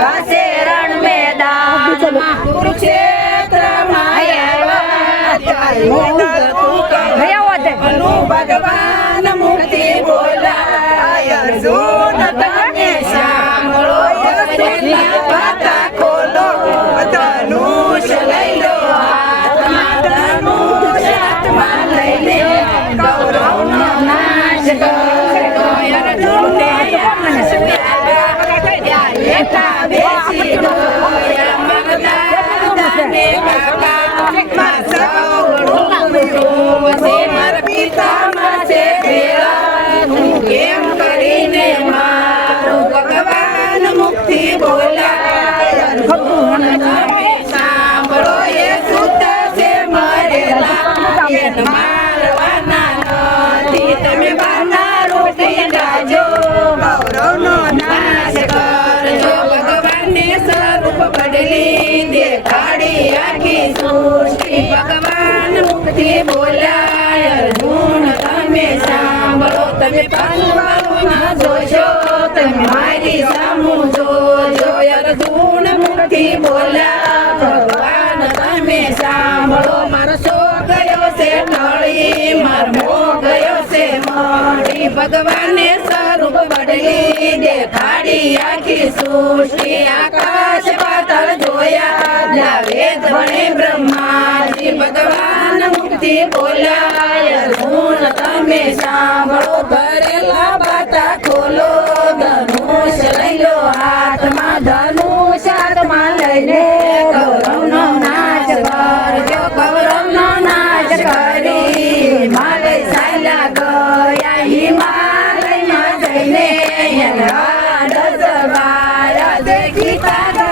આવ્યા છે રણ મેદાનમાં કુરુક્ષેત્રમાં ભગવાન મુક્તિ બોલાય અર્જુન તમે સાંભળો વાતા ખોલો ધનુષ લઈ લો હાથમાં ધનુષ હાથમાં લઈ લે કૌરવનો નાશ કરો અર્જુને લેતા બેસી ગયો મગદાને કાકા મારા પિતામાં છે કેમ કરીને મારું ભગવાન મુક્તિ બોલાય અર્જુન તમે સાંભળો એ સુત છે મરેલા મારવાના નથી તમે બાના રોટી જાજો કૌરવનો નાશ કરજો ભગવાનને સ્વરૂપ બદલી દેખાડી આખી સૃષ્ટિ ભગવાન મુક્તિ બોલાય અર્જુન તમે સાંભળો તમે પાંડવોના જોશો તમે મારી સામું જોજો અર્જુન મુક્તિ બોલાય ભગવાન તમે સાંભળો મારો સો ગયો છે ટળી મારો મો ગયો છે મળી ભગવાને સ્વરૂપ બદલી દેખાડી આખી સૃષ્ટિ આકાશ પાતાળ જોયા વેદ ભણે બ્રહ્માજી ભગવાન મુક્તિ બોલાય અર્જુન તમે સાંભળો ભરેલા બાટા ખોલો ધનુષ લઈ લો હાથમાં ધનુષ હાથમાં લઈને કૌરવનો નાશ કરજો કૌરવનો નાશ કરી હિમાલય ચાલ્યા ગયા હિમાલયમાં જઈને દસ બાર ગીતા